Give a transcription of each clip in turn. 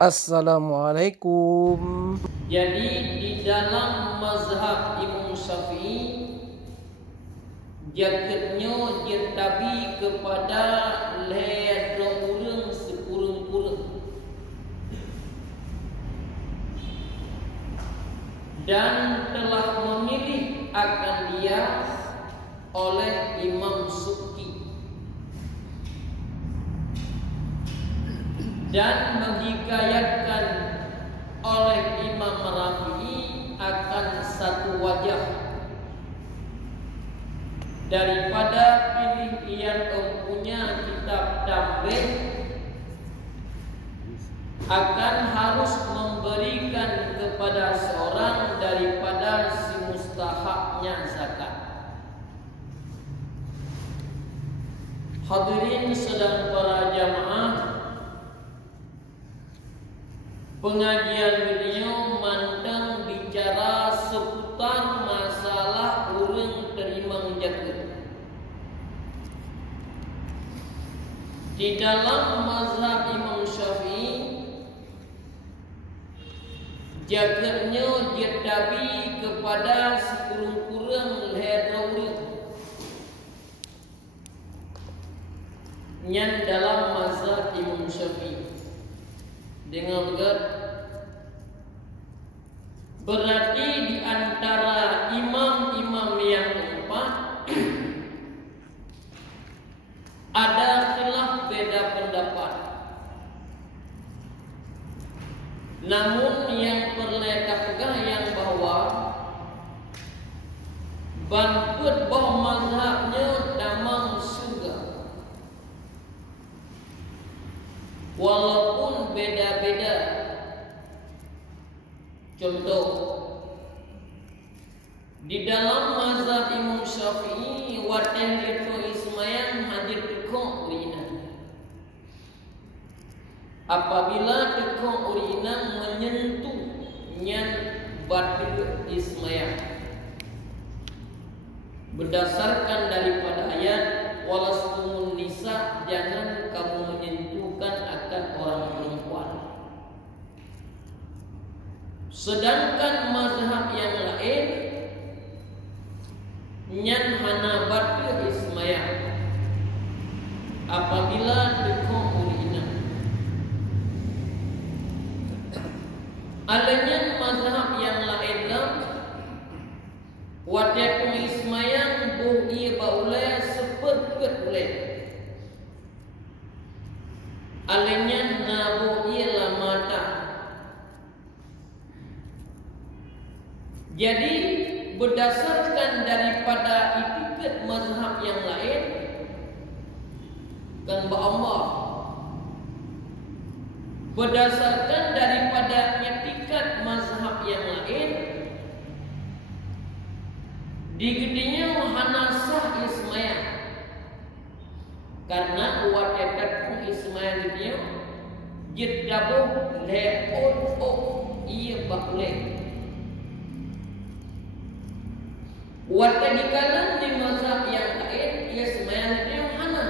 Assalamualaikum. Jadi di dalam mazhab Imam Syafi'i, jaketnya jetabi kepada leher orang sekurang-kurang, dan telah memilih akan dia oleh Imam Subki, dan menghikayatkan oleh Imam Rafi'i akan satu wajah daripada pilih yang mempunyai kitab tambih akan harus memberikan kepada seorang daripada si mustahaknya zakat. Hadirin sedang para jamaah, pengajian beliau mandang bicara seputar masalah orang terima zakat. Di dalam mazhab Imam Syafi'i, zakatnya jetabi kepada sekurang-kurang leher orang. Yang dalam mazhab Imam Syafi'i, dengar betul? Berarti di antara imam-imam yang keempat ada khilaf beda pendapat. Namun yang perlu kita pegang yang bahwa banput bahwa mazhabnya damang surga, walaupun beda-beda. Contoh, di dalam mazhab Imam Syafi'i, waten itu ismayan hadir tekok urina. Apabila tekok urina menyentuh nyan batil ismayan, berdasarkan daripada ayat walastumun nisa, jangan kamu menyentuhkan akan orang perempuan. Sedangkan mazhab yang lain nyan hana batil ismaya apabila tekok urina. Alanya mazhab yang lain wadaku ismayan buhi baulai seperket boleh. Alanya nabu ialah mata. Jadi berdasarkan daripada itikat mazhab yang lain, kan Allah, berdasarkan daripada itikat mazhab yang lain, digedinya hanasah ismaya, karena watekat ismaya dia jedabuh leon ia bakuleh. Watadikalan di mazhab yang lain, ia semayang dia hana.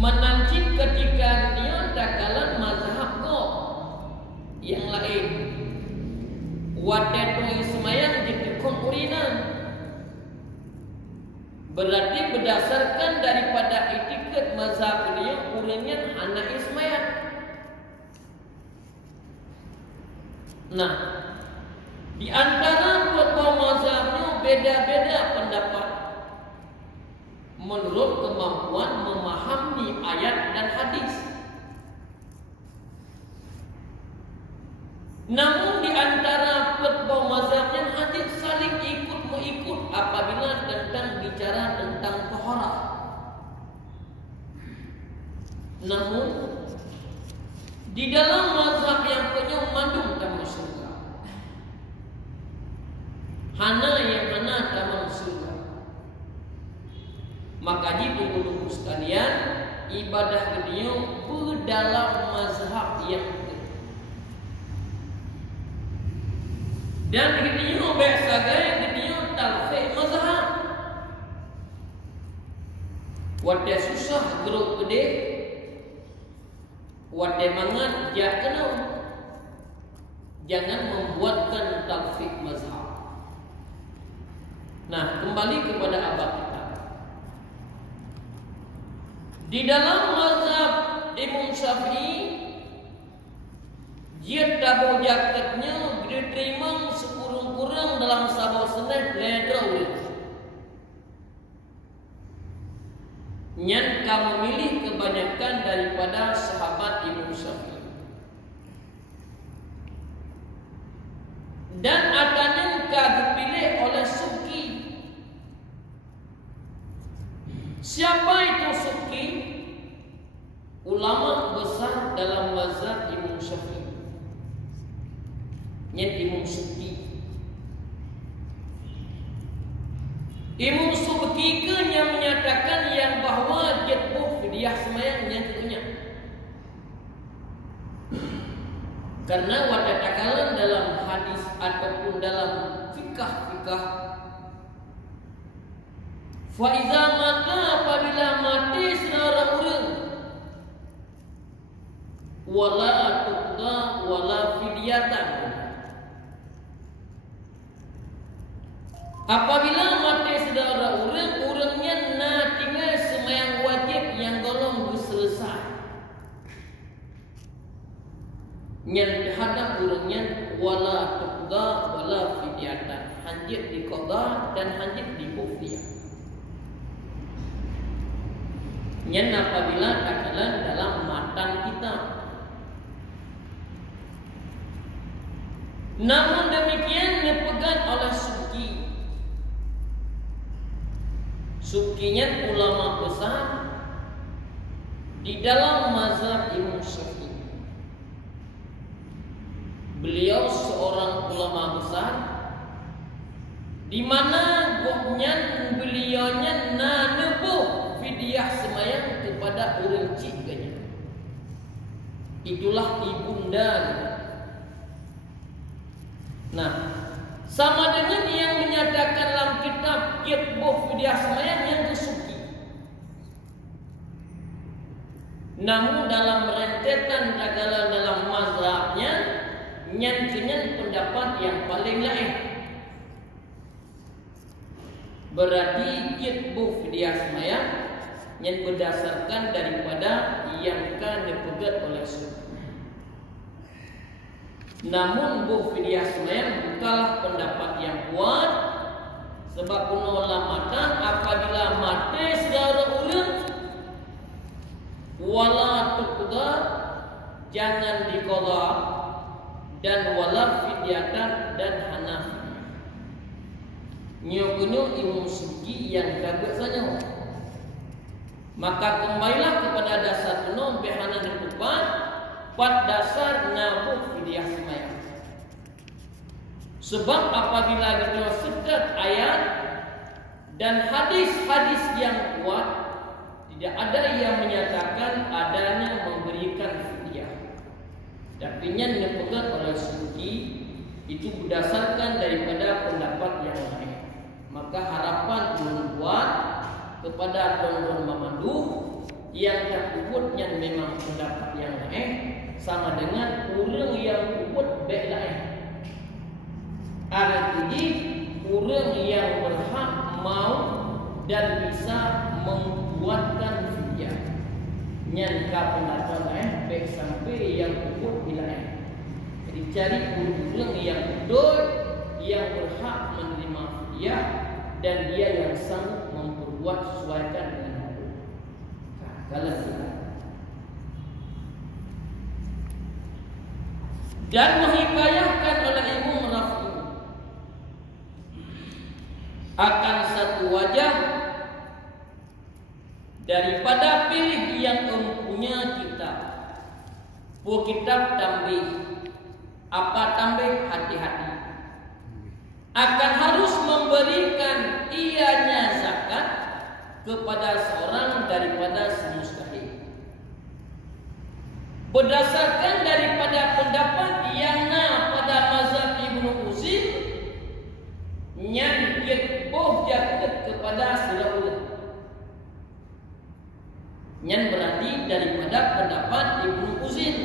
Menancip ketika dia dakalan mazhab kok yang lain. Watadu semayang di tekok urina. Berarti berdasarkan daripada etiket mazhab dia, urinnya hana ismayang. Nah, di antara dua mazhabnya beda-beda pendapat menurut kemampuan memahami ayat dan hadis. Namun di antara dua mazhabnya hadis saling ikut mengikut apabila tentang bicara tentang taharah. Namun di dalam mazhab yang penyong mandung dan surga, hana yang hana tamang surga. Maka ibu-ibu sekalian, ibadah beliau dalam mazhab yang dan beliau biasa gaya beliau talfik mazhab. Wadah susah geruk gede watemangan jakno jangan membuatkan taufik mazhab. Nah, kembali kepada abad kita. Di dalam mazhab Imam Syafi'i, dia tabu jaketnya diterima sekurang-kurang dalam sabau seneh ledra. Nyan kamu milih kebanyakan daripada sahabat Imam Syafi'i. Dan adanya kamu pilih oleh Suki. Siapa itu Suki? Ulama besar dalam mazhab Imam Syafi'i. Nyan Imam Suki. Imam Subki yang menyatakan yang bahawa jatuh fidyah semayang yang tentunya. Karena watatakalan dalam hadis ataupun dalam fikah faiza mata apabila mati saudara urang wala tuqda wala fidyatan. Apabila mati saudara urangnya na tinggal semayang wajib yang golong selesai. Yang terhadap urangnya wala tuqda wala fidyatan, hanjit di qada dan hanjit di kufriyah. Yang apabila takalan dalam matan kita. Namun demikian dipegang oleh Suki. Sukinya ulama besar di dalam mazhab Imam Syafi'i. Beliau seorang ulama besar di mana beliaunya nanebuh fidyah semayang kepada orang cikanya. Itulah ibunda. Nah, sama dengan yang menyatakan dalam kitab Yatbuh Fidyah Semayang yang Suki. Namun dalam rentetan dalam mazhabnya nyanyian pendapat yang paling lain. Berarti Yatbuh Fidyah Semayang yang berdasarkan daripada yang kan dipegat oleh Suki. Namun buh fidyah semayang bukanlah pendapat yang kuat, sebab ulama apabila mati saudara urang wala tuqda jangan diqada dan wala fidyatan dan hanafi. Nyokunyo Imam Suki yang gagak saja. Maka kembalilah kepada dasar kuno behana dipupat pada dasar nabuh fidyah semayang. Sebab apabila kita sekat ayat dan hadis-hadis yang kuat, tidak ada yang menyatakan adanya memberikan fidyah. Tapi yang dipegang oleh Suki itu berdasarkan daripada pendapat yang lain. Maka harapan membuat kepada tuan-tuan Mamanduh yang tak kubut yang memang pendapat yang lain sama dengan orang yang kubut baik lain. Artinya orang yang berhak mau dan bisa membuatkan fidyah. Nyangka pendapat lain baik sampai yang kubut lain. Jadi cari orang yang kudut yang berhak menerima fidyah dan dia yang sanggup memperbuat sesuaikan dengan hukum. Kalau tidak. Dan menghikayahkan oleh Imam Rafi akan satu wajah daripada pilih yang mempunyai kitab. Buah kitab tambih. Apa tambih? Hati-hati. Akan harus memberikan ianya zakat kepada seorang daripada semustahil. Berdasarkan daripada pendapat yang pada mazhab Ibnu Uzi yang yatbuh jakat kepada seorang. Yang berarti daripada daripada pendapat Ibnu Uzil.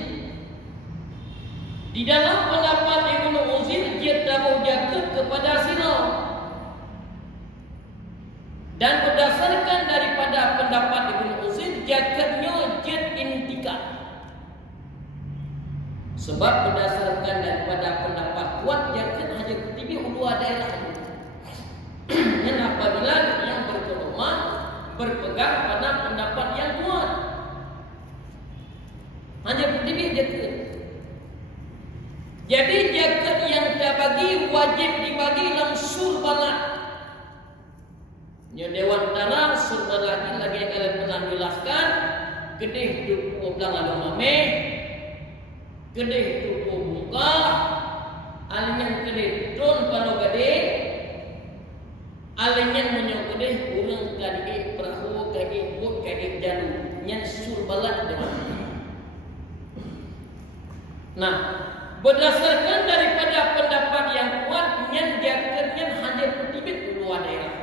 Di dalam pendapat Ibnu Uzil, dia tahu jaket kepada sino. Dan berdasarkan daripada pendapat Ibnu Uzil, jaketnya jet intikal. Sebab berdasarkan daripada pendapat kuat, jaket hanya tibi dua daerah. Dan apabila yang berkelemahan berpegang pada pendapat yang kuat, hanya tibi jaket. Jadi jaket yang tak bagi wajib dibagi langsung banget. Nya Dewan Tanah surga lagi kalian pernah jelaskan, gedeh tuku belang ada mame, gedeh tuku muka, alinyan gedeh tron pano gede, alinyan menyok gedeh urang kadi perahu kadi bot kadi jalu, nyan sur balat dewan. Nah, berdasarkan daripada pendapat yang kuat, nyan jaketnya hanya petibit luar daerah.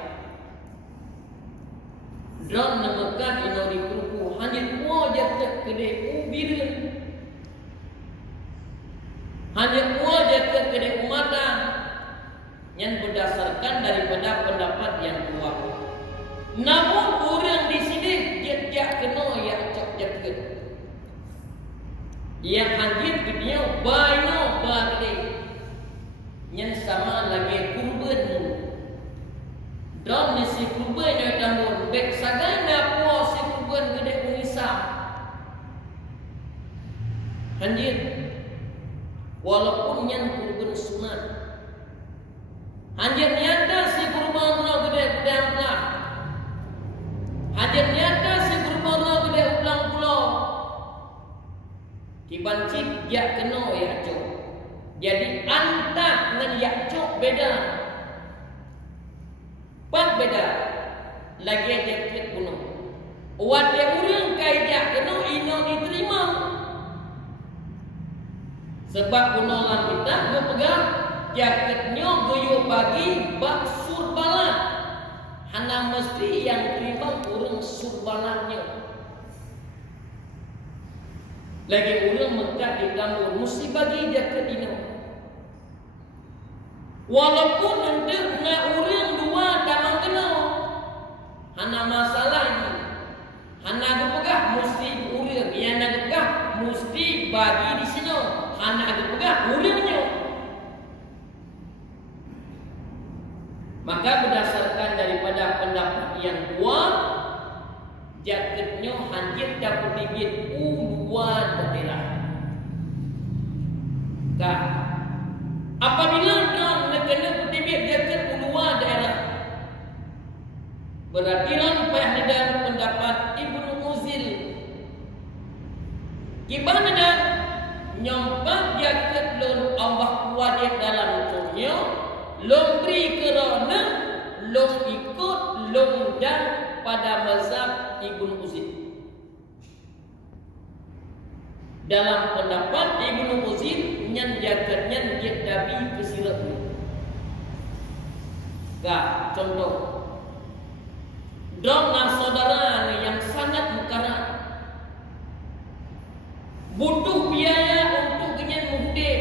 Dan nemekan ino dipuku hanya kuah jaket kedai ubirin, hanya kuah jaket kedai umatang, yang berdasarkan daripada pendapat yang kuat. Namun orang di sini dia kena yang cak jaket, yang hanya dia banyak balik, yang sama lagi kurban. Dan si kurban yang tambun baik sagana puas si kurban gede ungisam hanjir walaupun yang kurban sunat hanjir nyata si kurban no gede pedang hanjir nyata si kurban no gede ulang pulau kibancik ya kena ya cok. Jadi antak dengan ya cok beda. Pak beda lagi jaket kuno. Wadah urang kaya kena ino diterima. Sebab kuno lan kita go pegang jaketnya goyo bagi bak surbalan. Hana mesti yang terima urang surbalannya. Lagi urang mengkat di kampung mesti bagi jaket ino. Walaupun nanti na urang dua damang kena, hana masalah ini, hana gepegah mesti urang, yang nak gepegah mesti bagi di sini, hana gepegah urangnya. Maka berdasarkan daripada pendapat yang kuat, jaketnya hancur dapat digit dua daerah. Kak, apabila kena petibit jaket ulua daerah, berarti payah di dalam pendapat Ibnu Uzil. Gimana dah nyompak jaket lon Allah wajib dalam tunya, lon beri kerana lon ikut lon dan pada mazhab Ibnu Uzil. Dalam pendapat Ibnu Uzil, nyan jaketnya dia dabi kesirap. Kak, contoh dongah saudara yang sangat mukarat, butuh biaya untuk kenyan muhdeh.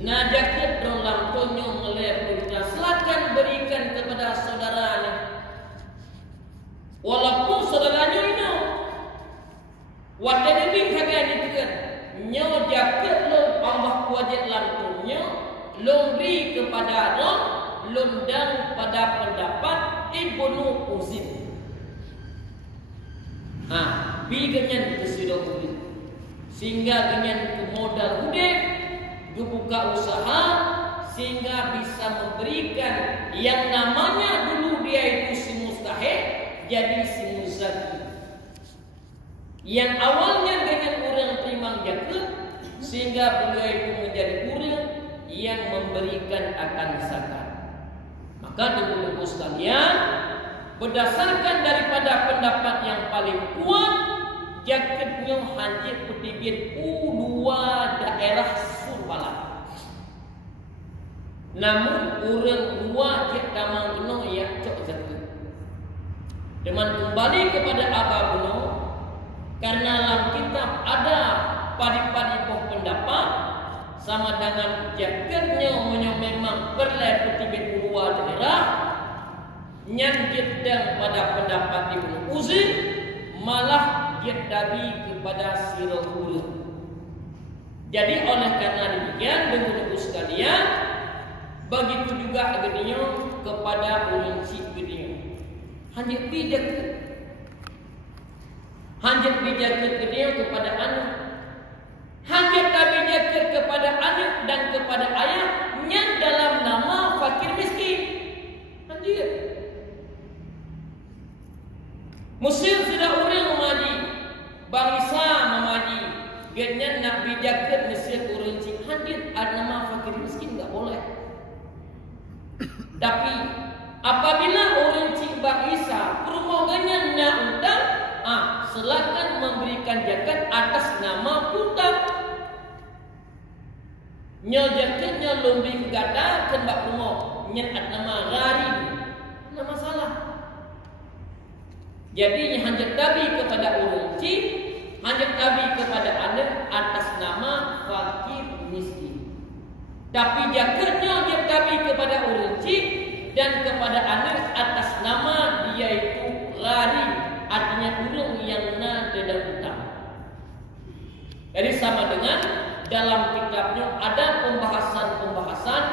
Nah jaket dalam tonyo melebur, silakan berikan kepada saudaranya. Walaupun saudaranya ini wadah lebih kagak ditekan, nyo jaket lo Allah wajib lantunnya, lo beri kepada lo, lundang pada pendapat Ibnu Uzil. Biganyan kesudah Uzil, sehingga dengan kemodal udek, buka usaha, sehingga bisa memberikan yang namanya dulu dia itu si mustahil jadi si muzaki. Yang awalnya dengan orang terima jaket, sehingga beliau itu menjadi orang yang memberikan akan zakat. Maka dulu sekalian, berdasarkan daripada pendapat yang paling kuat, jaketnya hanya petibit dua daerah surbalan. Namun orang dua cek damang kena ya cok zakat. Dengan kembali kepada Aba Buno, Karena dalam kitab ada padi-padi boh pendapat sama dengan jaketnya memang berlai petibit dua daerah nyan jedang pada pendapat Ibnu Uzi malah jedabi kepada sirahul. Jadi oleh karena demikian Bapak-Ibu sekalian, begitu juga agaknya kepada ulun si gedenya. Hanjat bijak gedenya kepada anak. Hanjat bijak kepada anak dan kepada ayah yang dalam nama fakir miskin. Hanjat. Mesir sudah urang memaji, bangsa memaji. Ganyan nak bijak Mesir urang si hanjat ada nama fakir miskin enggak boleh. Tapi apabila orang Cik Isa permohonan nak utang, silakan memberikan zakat atas nama utang. Nya zakatnya lebih gada kan bak rumah nya atas nama gharim. Ada masalah. Jadi hanjat tabi kepada orang Cik, hanjat tabi kepada anak atas nama fakir miskin. Tapi zakatnya dia tabi kepada orang Cik dan kepada anak atas nama dia itu gharim, artinya orang yang na dalam utang. Jadi sama dengan dalam kitabnya ada pembahasan-pembahasan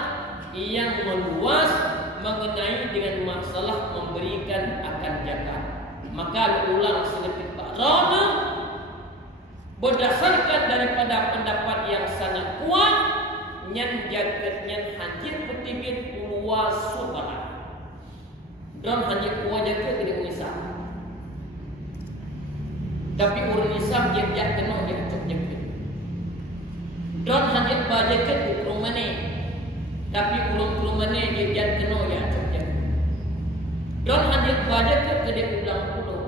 yang meluas mengenai dengan masalah memberikan akan zakat. Maka ulang sedikit Pak Rona berdasarkan daripada pendapat yang sangat kuat nyan jagat nyan hanjir petibit ulua subara. Dan hanjir kuat jagat tidak unisah. Tapi urun nisah dia kena dia cok jagat. Dan hanjir bajagat urun mana. Tapi urun mana dia kena ya cok jagat. Dan hanjir bajagat dia ulang pulau.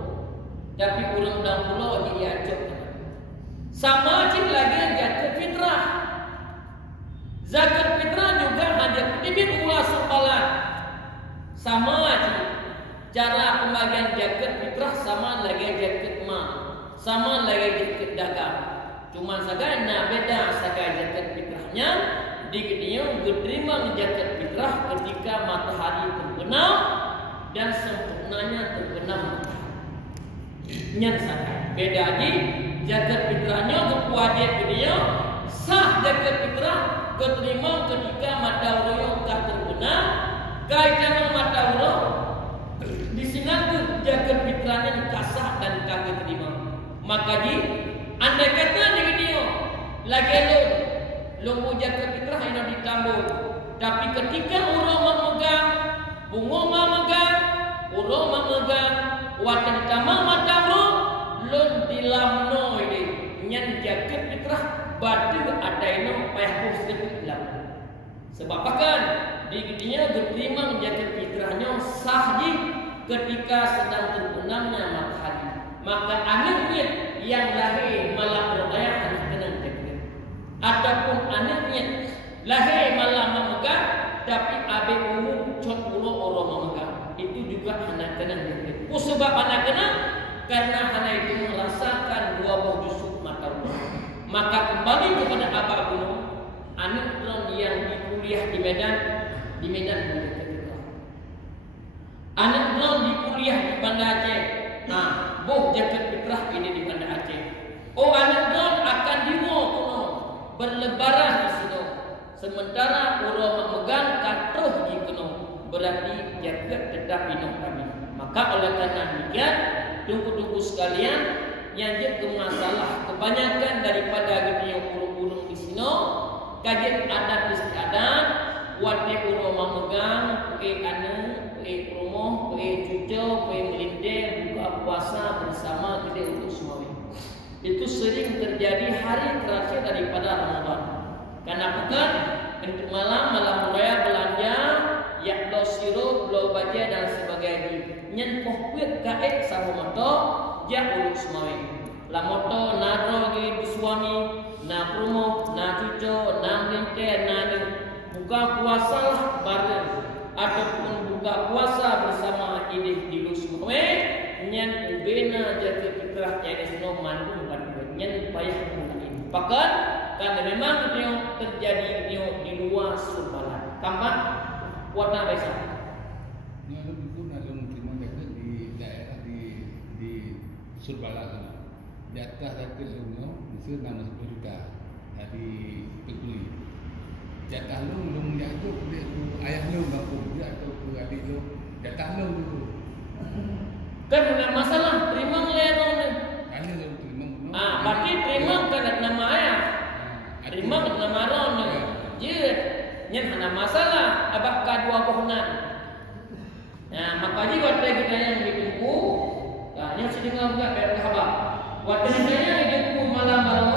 Tapi urun ulang pulau dia cok. Sama cik lagi jagat fitrah. Zakat fitrah juga ada petibit ulah sempalan. Sama aja. Cara pembagian zakat fitrah sama lagi zakat mal, sama lagi zakat dagang. Cuma saja nak beda saja zakat fitrahnya di dia diterima zakat fitrah ketika matahari terbenam dan sempurnanya terbenam matahari. Nyan saja. Beda di zakat fitrahnya kewajib dia sah zakat fitrah keterima ketika matahari tak terbenam, kaitan matahari di sini jagat fitrahnya kasah dan kagak terima. Maka di anda kata dengan dia lagi lu jagat fitrah ini ditambul. Tapi ketika orang memegang, bunga memegang, orang memegang, waktu ditambah matahari lun dilamno ini nyan jagat fitrah batu ada ini payah sedikit hilang. Sebab kan di dia diterima menjadi fitrahnya sah ketika sedang terbenamnya matahari. Maka anaknya yang lahir malam berbayar anak kena jaga. Ataupun anaknya lahir malam memegang tapi abe umum cot ulo orang memegang itu juga anak kena jaga. Sebab anak kena karena anak itu merasakan dua buah jusuk matahari. Maka kembali kepada Abah Gunung, anak yang di kuliah di Medan boleh ketika. Anak di kuliah di Banda Aceh, boh jaket fitrah ini di Banda Aceh. Oh anak akan diwo kuno berlebaran di sini. Sementara orang memegang katuh di kuno berarti jaket tetap minum kami. Maka oleh karena demikian, tunggu-tunggu sekalian. Yang jadi masalah kebanyakan daripada gede yang urung-urung di sini kajian adat istiadat wate urung memegang ke anu ke rumah ke cucu ke melinde buka puasa bersama gede untuk semua itu sering terjadi hari terakhir daripada Ramadan. Karena bukan untuk malam raya belanja yak do sirup lo baja dan sebagainya nyen kohpit kaek sama moto ja uluk semai. La moto na rogi suami, na promo, na cucu, na linte, na buka puasa lah bareng ataupun buka puasa bersama idih di semua nyen ubena jaga kita fikrah Chinese no mandung kan nyen payah mungkin. Bahkan karena memang dia terjadi dia di luar surbalan. Kampan warna biasa. Ini itu nalung terima dekat di daerah di Surbalan. Di atas dekat rumah mesti nama 10 juta dari Pekuli. Jatah lung dia tu ayah lung kampung dia atau adik lung jatah lung dulu. Kan ada masalah terima lerong ni. Ada lung terima. Berarti terima kan ada nama ayah. Terima kan nama ron ni. Je, nyen ada masalah abah kadua bohnan. Makanya waktu kita yang ditunggu, yang sedang buat berkhabar. Waktu kita yang ditunggu malam-malam,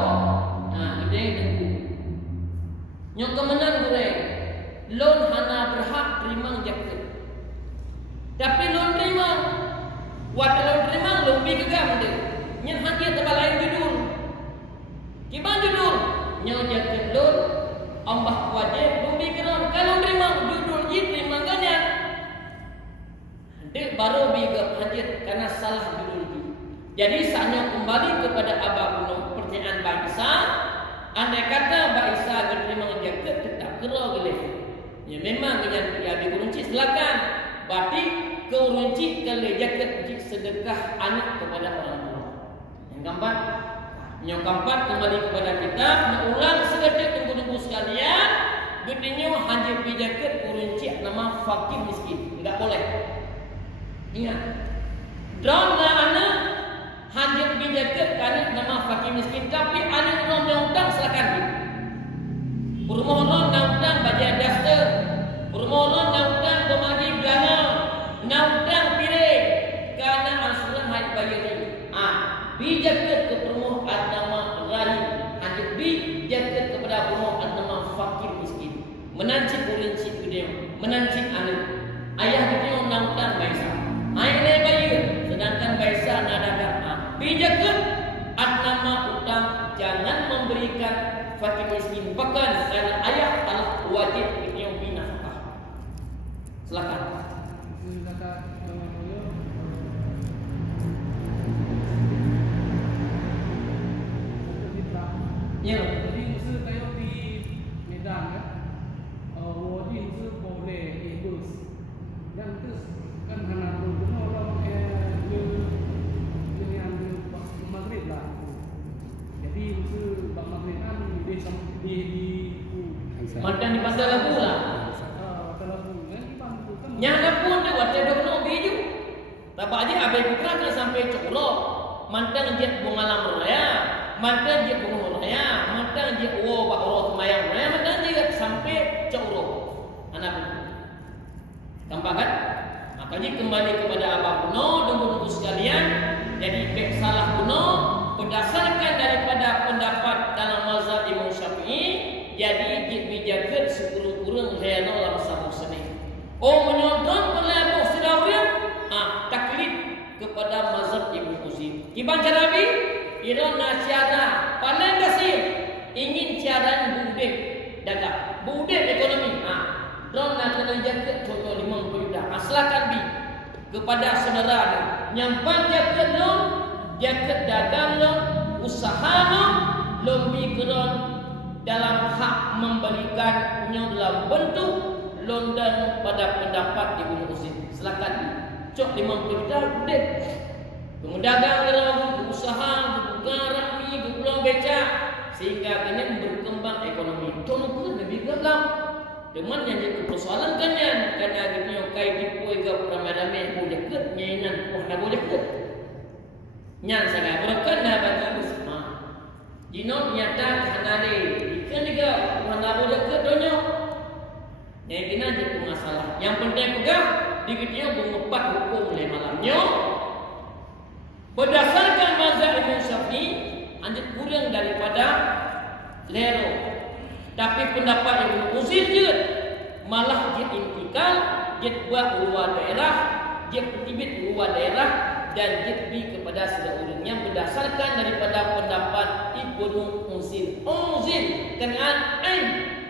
kita yang ditunggu. Yang kemenang goreng, loan hana berhak terima jaket. Tapi loan terima, waktu loan terima lebih gegam dia. Nyen hanya tempat lain judul. Gimana judul? Nyen jaket loan, ambah wajib lebih geram. Kalau terima judul je terima ganyan. Dia baru bigap hajat karena salah judul itu. Jadi saatnya kembali kepada Abah Kuno pertanyaan Mbak Isa. Andai kata Mbak Isa terima jaket tetap kera gelap. Ya memang dengan ya diurunci silakan. Berarti keurunci kalau jaket uji sedekah anak kepada orang tua. Yang keempat, yang keempat kembali kepada kita mengulang sekedar tunggu-tunggu sekalian. Gedenya hanya jaket urunci nama fakir miskin. Enggak boleh. Ingat, dona anak hanya dijaga kerana nama fakir miskin, tapi anak orang yang utang silakan. Rumah orang yang utang baca daster, rumah orang yang utang pemagi belana, yang utang piring, kerana asuran hanya bayar ni. Dijaga ke rumah nama rahim, hanya dijaga kepada rumah nama fakir miskin. Menancik urincik dia, menancik anak. Ayah dia yang utang baisa. Ayah bayar, sedangkan baisa nadakan. Bijakan nama utang jangan memberikan fakir miskin. Bahkan karena ayah telah wajib yang binafkah. Silakan. Ya. Jadi usul kayak di Medan kan, wajib usul boleh ikut. Dan terus kan hana tu orang yang Maghrib lah. Jadi usul bang Maghrib kan di Mantan di pasar lagu lah. Nyana pun dia waktu dok no biju. Tapi aja abai putra kena sampai cokro. Mantan dia bungalam raya, mantan dia bungalam raya, mantan dia pak orang kemayang raya, mantan dia sampai cokro. Anak pun. Gampang kan? Makanya kembali kepada Abah Kuno dan buku sekalian. Jadi baik salah kuno berdasarkan daripada pendapat dalam mazhab Imam Syafi'i. Jadi dijaga sekurang-kurang hena dalam satu seni. Menyodong pelaku sedawir taklid kepada mazhab Ibnu Uzi. Ibn Jarabi ira nasyara paling dasir ingin cara budek dagang, budek ekonomi. Don nak kena jaga contoh 50 juta. Silakan bi kepada saudara nyampan jaga loan, jaga dagang loan, usaha loan bi keron dalam hak memberikannya dalam bentuk loan dan pada pendapat Ibnu Uzi. Silakan bi. Cok 50 juta budek. Mendagang loan, usaha, bergarap ni, berpulang becak sehingga kena berkembang ekonomi. Contoh lebih gelap. Teman yang jadi persoalan kanyan karena dia kai dipoi ke ramai-ramai boleh ke nyainan nak boleh ke nyan sangat berkan dah bagi bersama jinot nyata hanade ikan juga nak boleh ke donyo yang kena jadi masalah yang penting juga dia mengepat hukum mulai malamnya berdasarkan mazhab Imam Syafi'i anjur kurang daripada lero. Tapi pendapat Ibnu Uzi je malah dia intikal, dia buat luar daerah, dia petibit luar daerah dan dia pergi kepada seorang yang berdasarkan daripada pendapat Ibnu Uzi. Uzi kenaan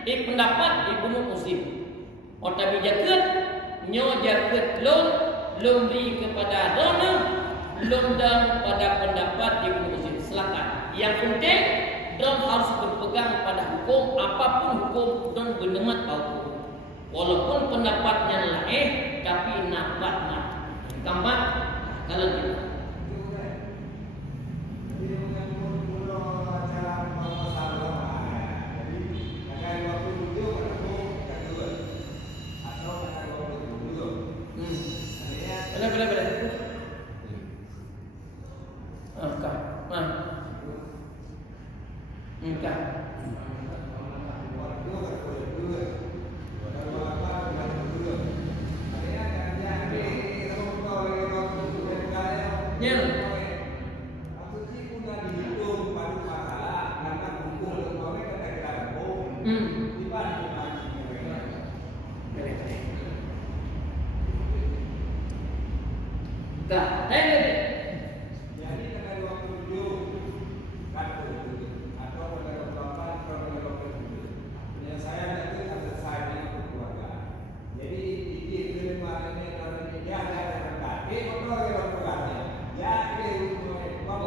pendapat Ibnu Uzi. Tapi jaket nyo jaket loan beri kepada donor londang pada pendapat Ibnu Uzair. Silakan. Yang penting dom harus berpegang pada hukum, apapun hukum don benemat hukum. Walaupun pendapatnya lain, tapi napatnya. Gambar kalau kita.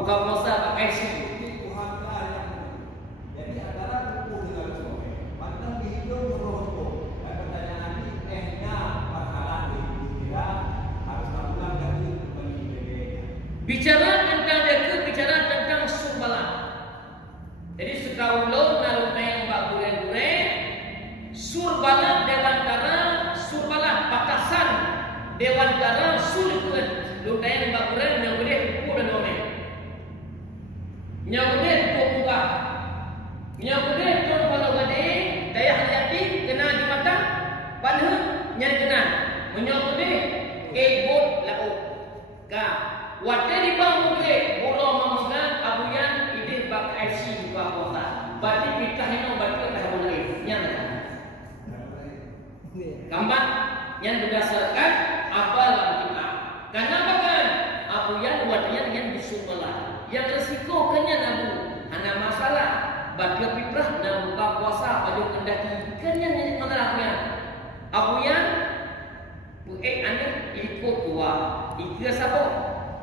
Buka puasa pakai IC. Jadi antara buku dengan sore, mantap hidup merokok. Dan pertanyaan ini ehnya masalah tidak harus lakukan dari kembali. Bicara tentang dekat, bicara tentang sumbalan. Jadi sekaulo nalu tayang bak gure-gure, surbalan dewantara, surbalan pakasan dewantara surikun. Lu tayang bak gure nyagure kuda nome. Nyagure kuda. Nyagure ton kalau gade daya hati kena di mata, panhu nyari kena. Menyagure kebot lau. Ka wate di bang gure bolo mamugan abuyan ide bak IC buka kota. Berarti kita hino berarti dah boleh nyana. Gambar yang berdasarkan apa dalam kita. Kenapa kan abuyan watian yang disumbelah. Yang resiko kenya nabu hana masalah. Bagi fitrah na buka puasa pada kendaki kenya yang mana abuyan. Abuyan anda ikut tua. Ikut sabo.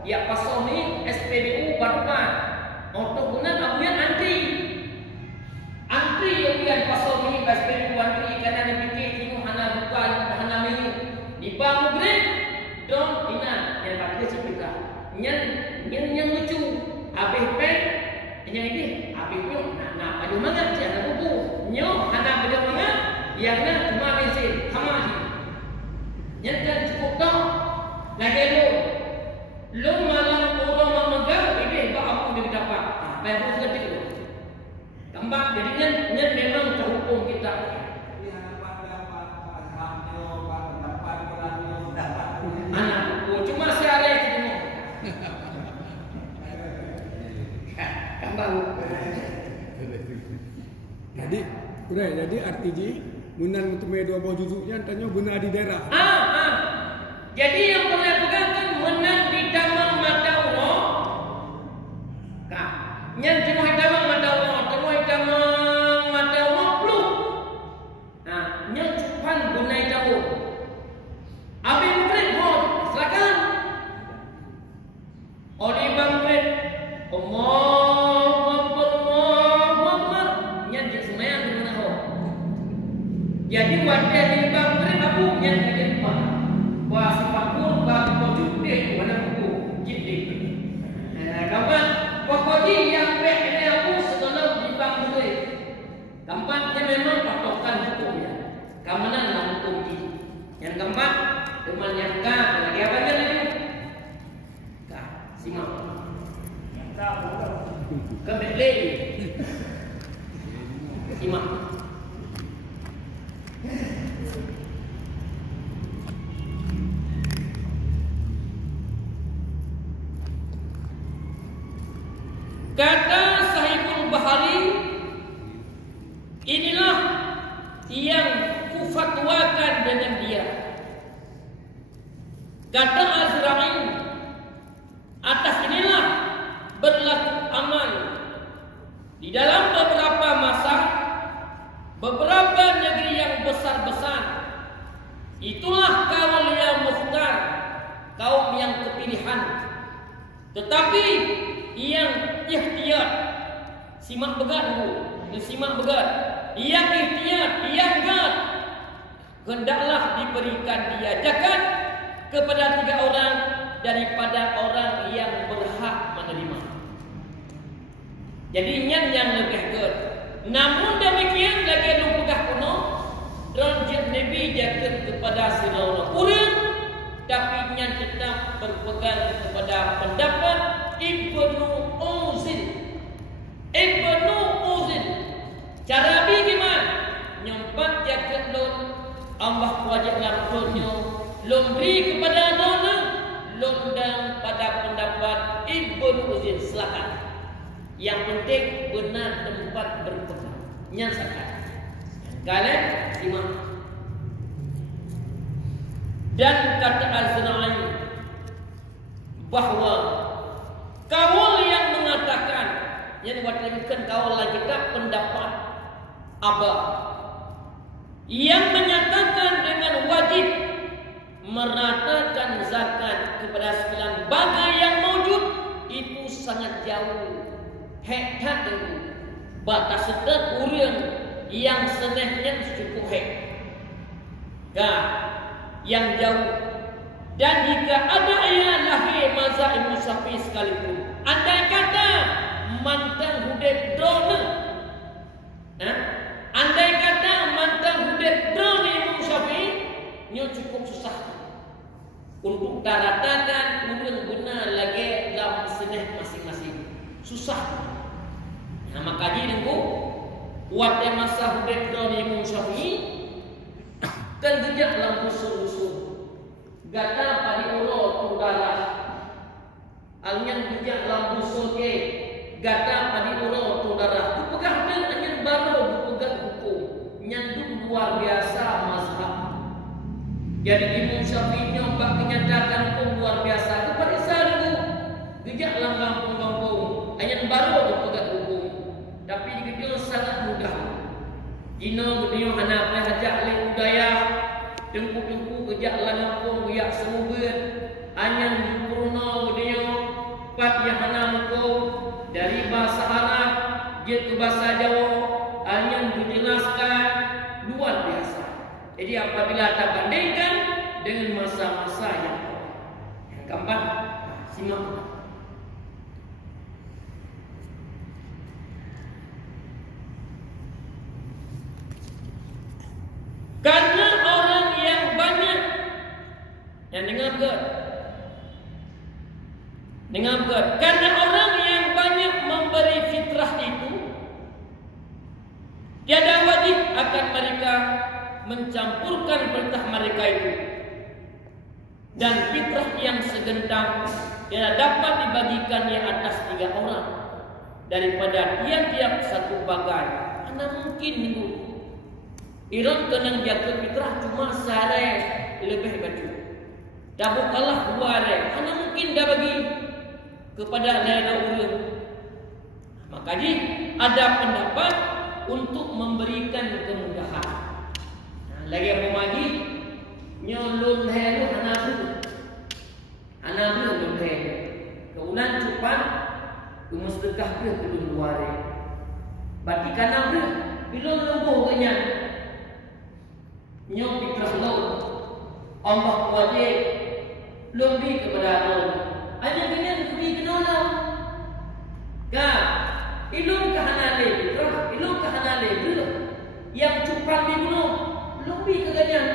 Ya pasomi SPBU Barman. Untuk guna abuyan antri. Antri abuyan pasomi SPBU antri karena dipikir tinu hana buka hana mini. Di bang grade dong ina yang pakai sepeda. Yang lucu. Habis pen yang ini habis nyo nak baju mangat jangan buku. Nyo hana baju mangat yang nak cuma mesin hamaji. Yang kan cukup dong. Lagi lu malam orang memegang ini bak apa dia dapat. Baik pun seperti itu. Tambah jadinya memang terhukum kita. Anak buku cuma sehari itu. Tambah. Jadi artinya munan untuk media dua juzuknya tanya benar di daerah. Jadi yang pernah pegang kan menang di damang mata Allah. Kak, yang cuma damang mata Allah, cuma damang mata Allah peluk. Nah, yang cuman gunai tahu. Abi mungkin silakan. Odi bangkit. Allahu Akbar. Yang semayang di mana ho. Jadi wadah di bangkit aku yang di depan. Wah, sepakul bagi wajud deh mana buku jidik. Kapan pokoknya yang ini aku sekolah di bang gue. Tempatnya memang patokan hukumnya. Keamanan lah hukum ini. Yang keempat teman yang kah lagi apa lagi? Kah, simak. Yang kah bukan. Kembali. Simak. Kata Sahibul Bahari, inilah yang kufatwakan dengan dia. Kata Azrail, atas inilah berlaku aman di dalam beberapa masa, beberapa negeri yang besar-besar. Itulah kaum yang mukhtar, kaum yang kepilihan. Tetapi yang ihtiyat, simak begat bu, simak begat. Yang ihtiyat, yang gad, hendaklah diberikan diajakan kepada 3 orang daripada orang yang berhak menerima. Jadi yang lebih gad. Namun demikian lagi lu pegah kuno, ranjit Nabi jaga kepada seorang orang, tapi yang tetap berpegang kepada pendapat Ibnu Uzin. Ibnu Uzin. Cara bagaimana? Nyempat jaket lon, ambah wajib larutnya, lombri kepada nona, londang pada pendapat Ibnu Uzin. Silakan. Yang penting benar tempat berpegang. Nyasakan. Kalian simak. Dan kata Az-Zura'i bahawa kaul yang mengatakan, yang bukan kaul lagi tak pendapat apa yang menyatakan dengan wajib meratakan zakat kepada 9 bagai yang mewujud itu sangat jauh. Hektar itu batas setiap orang yang senehnya cukup yang jauh. Dan jika ada yang lahir mazhab Imam Syafi'i sekalipun, andai kata mantan hudib drone, andai kata mantan hudib drone Imam Syafi'i, ini cukup susah untuk daratakan urang benar lagi dalam seneh masing-masing. Susah. Nah, maka nunggu buat masa hudib drone Imam Syafi'i dan gejak dalam usul-usul gata pada urut udara alnya gejak dalam usul ke gata pada urut udara pegah dan hanya baru pegang hukum nyandung luar biasa mazhab. Jadi Imam Syafi'i nyompak menyatakan hukum luar biasa kepada satu gejak dalam kampung-kampung hanya baru pegang hukum, tapi dia sangat mudah. Ino beliau anak hajak le budaya tengku-tengku kejak lampung biak semubet anyan purna beliau pat yang anak ko dari bahasa Arab dia ke bahasa Jawa anyan dijelaskan luar biasa. Jadi apabila kita bandingkan dengan masa-masa yang keempat, simak. Karena orang yang banyak yang dengar karena orang yang banyak memberi fitrah itu tiada wajib akan mereka mencampurkan perintah mereka itu, dan fitrah yang segenap tidak dapat dibagikan di atas 3 orang daripada tiap-tiap satu bagai. Karena mungkin itu Iran kena jaga fitrah cuma sehari lebih baju. Dah bukalah 2 hari. Karena mungkin dah bagi kepada daerah urang. Maka ada pendapat untuk memberikan kemudahan. Nah, lagi yang maju nyolong helu anak lun helu. Keunan cepat kemusdekah ke belum 2 hari. Berarti karena belum lumpuh kenyang. Nyok fitrah laut Allah wajib lebih kepada Allah. Hanya dengan lebih kenal kan ilmu kehanale fitrah, ilmu kehanale yang cepat dibunuh lebih keganyan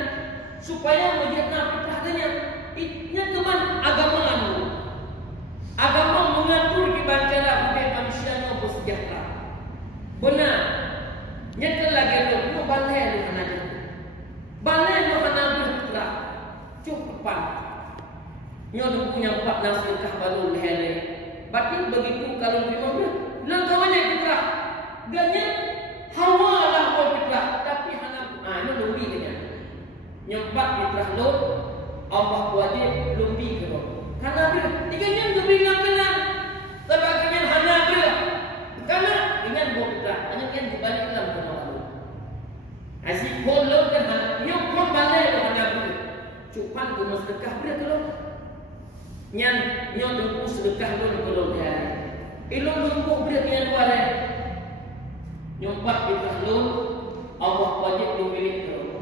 supaya menjadi fitrah ganyan. Ini teman agama lalu. Agama mengatur kebanyakan hidup manusia yang bersejahtera. Benar. Nyata lagi tu balai lu anak. Balai lu anak fitrah. Cukupan. Nyo punya 4 sedekah baru lehele. Berarti begitu kalau dimana langkahnya fitrah. Ganyan hawa lah kau fitrah, tapi anak ini lebih ganyan. Nyempat fitrah lu Allah wajib lebih ke bawah. Karena dia tiganya lebih nak sebagainya hanya dia. Karena dengan fitrah hanya yang dibalik dalam kenalan. Asyik bolong kan nyok balai hanya dia. Cuman tu sedekah dia kalau Nyan nyo dulu sedekah dulu kalau dia. Ilmu lumpuh dia yang kuare. Nyompat fitrah lu Allah wajib lu milik lu.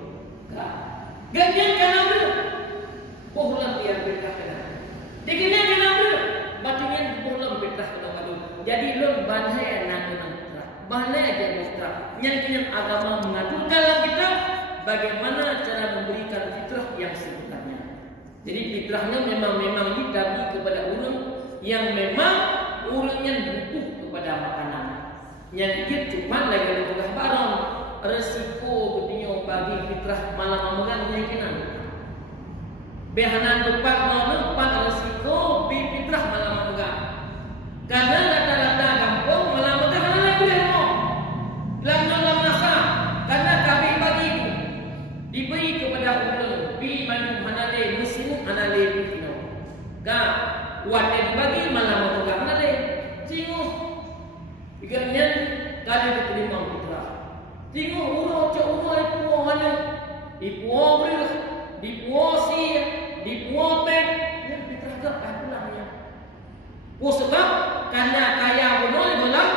Ganyan kana dulu. Pohon dia fitrah kana. Dikini kana dulu. Batunya pohon fitrah kana dulu. Jadi lu banhai nak fitrah. Banhai aja fitrah. Nyan agama mengatur dalam kita bagaimana cara memberikan fitrah yang sebenarnya. Jadi fitrahnya memang dibagi kepada orang yang memang orangnya butuh kepada makanan. Yang dikit cuma lagi bukan barang. Resiko berdinyo bagi fitrah malam memegang keyakinan. Behanan lupa menempat resiko bi fitrah malam memegang. Karena rata-rata kampung malam memegang mana lagi dia dalam masa. Karena kami bagi diberi kepada orang bi mana le muslim mana le fitno. Ka wate dibagi malam memegang mana le cingu. Ikannya kali diterima fitrah. Cingu ulo cok ulo ipu hanya ipu beri ipu si ipu pek yang fitrah ke pulangnya. Sebab karena kaya benar benar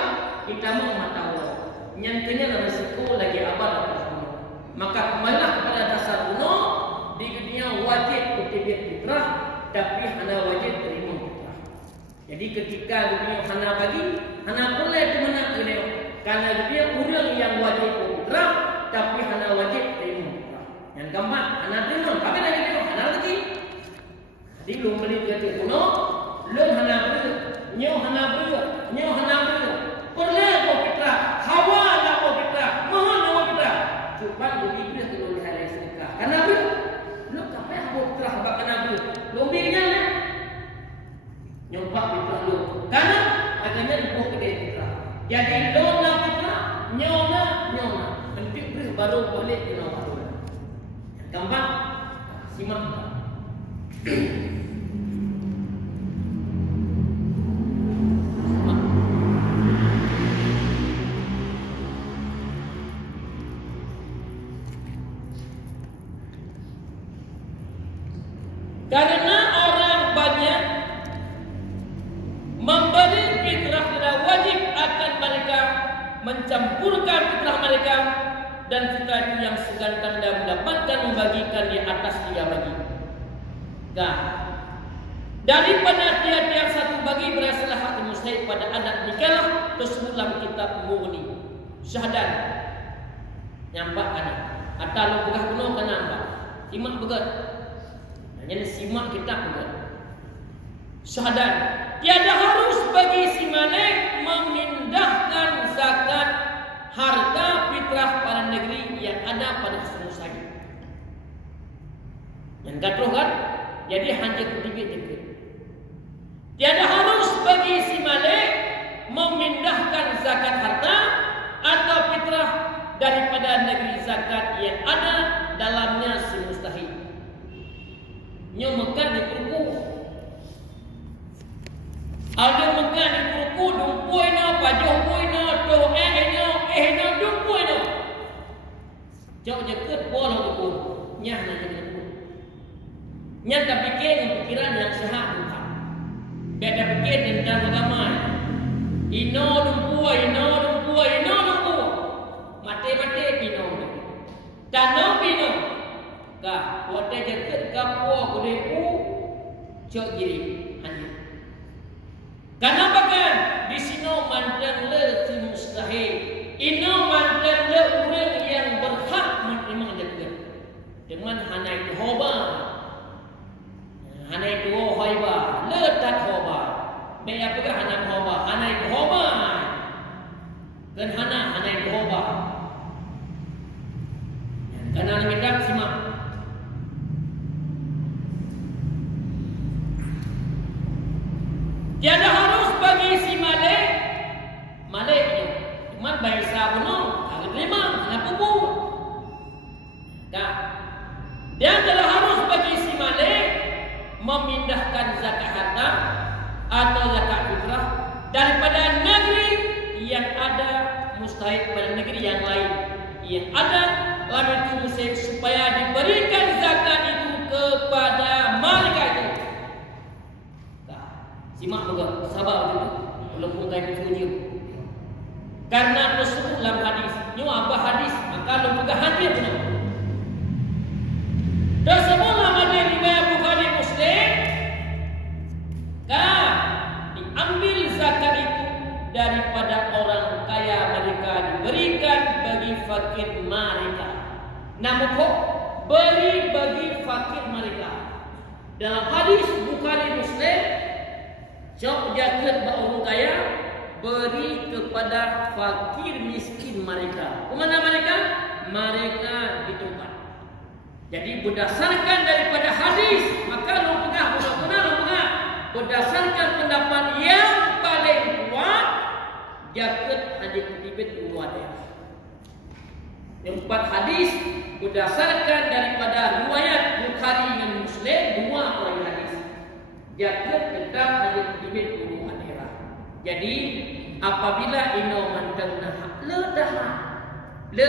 kita mau mata Allah. Nyantanya resiko lagi abad Allah. Maka kembalilah kepada dasar kuno di dunia wajib kutibiat fitrah, tapi hana wajib terima fitrah. Jadi ketika dunia hana bagi, hana boleh kemana kena. Karena dia orang yang wajib fitrah, tapi hana wajib terima fitrah. Yang keempat, hana terima, tapi lagi terima hana lagi. Jadi belum beli kata kuno, belum hana beri, nyo hana beri. Perlu mau fitrah, hawa nak mau fitrah, mohon mau fitrah. Cuma lebih berat kalau dihari sedekah. Karena lu kapan mau fitrah bak kena beri, lombingnya ni. Nyompak fitrah lu. Karena akhirnya ibu kedai fitrah. Jadi lu nak fitrah, nyona. Penting beri baru boleh kena baru. Gampang, simak. Karena orang banyak memberi fitrah tidak wajib akan mereka mencampurkan fitrah mereka dan jika itu yang segantan dan mendapatkan membagikan di atas dia bagi. Nah, daripada tiap-tiap satu bagi berasalah hati mustahil pada anak nikahlah tersebutlah kitab murni syahadat nyampak kan atau lu bukan penuh kan nampak simak begat. Jadi simak kitab juga. Syahadat. Tiada harus bagi si malik memindahkan zakat harta fitrah pada negeri yang ada pada semua sahaja. Yang gaduh kan? Jadi hanya kutip-kutip. Tiada harus bagi si malik memindahkan zakat harta atau fitrah daripada negeri zakat yang ada dalamnya si mustahil. Nyo Mekah di Turku. Ada Mekah di Turku, dumpui no, pajuh pui no, to no, dumpui no. Jauh jaket pola Turku, nyah na jaket Turku. Nyah tak fikir pikiran yang sehat bukan. Dia tak fikir tentang agama. Ino dumpui. Mati pino. Tanam pino. Ka wate jaket kapo kudeku cok giri hanya. Kenapa kan di sini mantan le si mustahil. Ino mantan le orang yang berhak menerima jaket. Dengan hana itu hoba. Hana itu hoba, le tak hoba. Be apa ke hana hoba? Hana itu hoba. Dan hana itu hoba. Karena kita simak. Tiada harus bagi si maliknya. Cuma bahasa penuh, agak terima, hanya pupu. Nah, dia adalah harus bagi si malik memindahkan zakat harta atau zakat fitrah daripada negeri yang ada mustahil pada negeri yang lain yang ada lalu itu mustahil supaya diberikan zakat itu kepada mereka itu. Simak juga, sabar juga. Walaupun kaya bersunyi. Karena tersebut dalam hadis. Nyo apa hadis? Maka lo pegahan dia benar. Tersebut dalam hadis riwayat Bukhari Muslim. Diambil zakat itu daripada orang kaya mereka, diberikan bagi fakir mereka. Namun kok beri bagi fakir mereka. Dalam hadis Bukhari Muslim, jawab zakat bagi orang kaya, beri kepada fakir miskin mereka. Kemana mereka? Mereka di tempat. Jadi berdasarkan daripada hadis, maka lo pegang, benar-benar lo pegang. Berdasarkan pendapat yang paling kuat, zakat hadis dibit wadah. Yang empat hadis berdasarkan daripada riwayat Bukhari dengan Muslim, dua orang hadis. Zakat tetap hadis dibit wadah. Jadi apabila ino mantang dah le dah le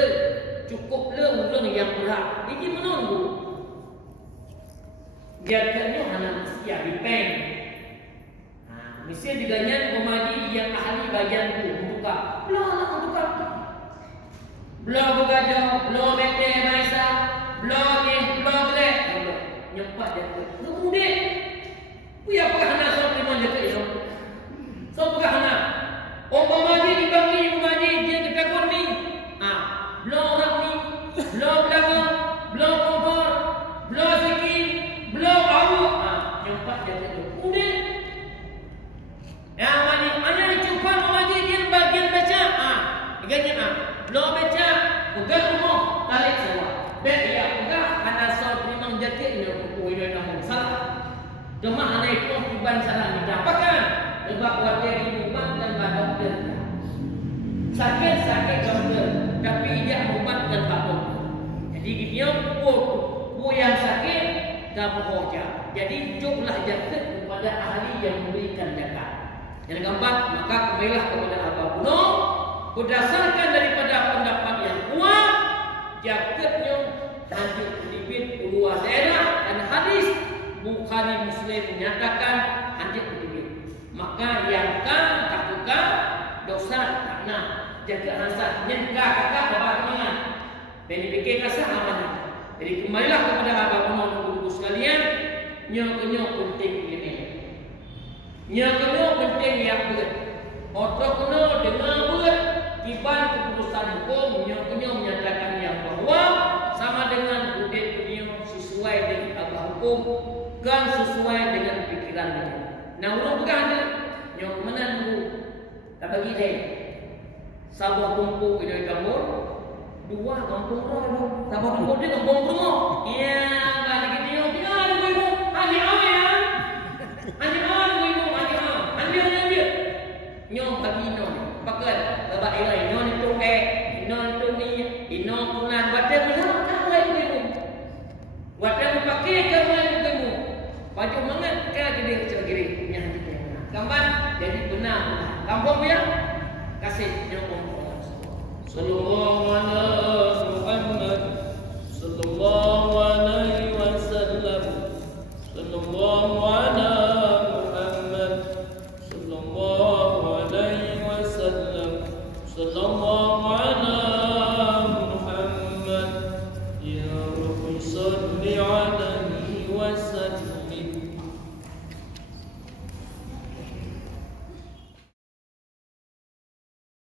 cukup le ulun yang berat ini menunggu zakatnya hanya mesti dipeng. Mesti diganya pemadi yang ahli bagian tu buka belum buka belum begajo belum bete maisa belum le nyepat zakat kemudian puya pahana sampai menjaga itu. So pegahna. Orang maji di bangli maji dia ketakut ni. Belum orang ni, belum belakang, belum kompor, belum sikit, belum awak. Yang empat dia tu. Kemudian yang maji, mana cuba maji dia bagian baca. Diganya belum baca, pegang rumah, tarik semua. Baik ya, pegang ada soal memang jaket ni aku ini nama salah. Cuma anak itu tiban salah didapatkan. Sebab wadah diubat dan dokter. Sakit dokter, tapi dia ubat dan dokter. Jadi dia pu yang sakit kamu hoja. Jadi cuklah zakat kepada ahli yang memberikan zakat. Yang keempat, maka kembalilah kepada Aba Buno. Berdasarkan daripada pendapat yang kuat, zakatnya nanti dibit luar daerah dan hadis Bukhari Muslim menyatakan nanti dibit. Maka yang tak buka dosa tak nak jaga rasa nyengkak kakak bagaimana beni fikir rasa amanah. Jadi kembalilah kepada abang-abang ibu sekalian, nyo penting ini. Nyo penting yang berat. Otak kena dengar berat kiban keputusan hukum nyo menyatakan yang bahawa sama dengan udit dunia sesuai dengan abah hukum kan sesuai dengan pikiran dia. Nah, urut pegang dia. Nyok menan dulu. Tak bagi dia. Sabah kumpul di kampung. Dua kampung roh. Sabah kumpul dia kampung rumah. Ya, balik dia. Dia ada ibu. Ani ya. Ani ibu. Ani. Nyok bagi no. Pakai babak ilai. Nyok itu itu ni. Ino punan baca mana? Tak ibu. Wadah pakai kamu ibu. Baju mangat ke dia kecil-kecil yang hati gambar jadi benar kampung dia kasih nyokong sallallahu alaihi Muhammad sallallahu alaihi wasallam sallallahu alaihi Muhammad sallallahu alaihi wasallam sallallahu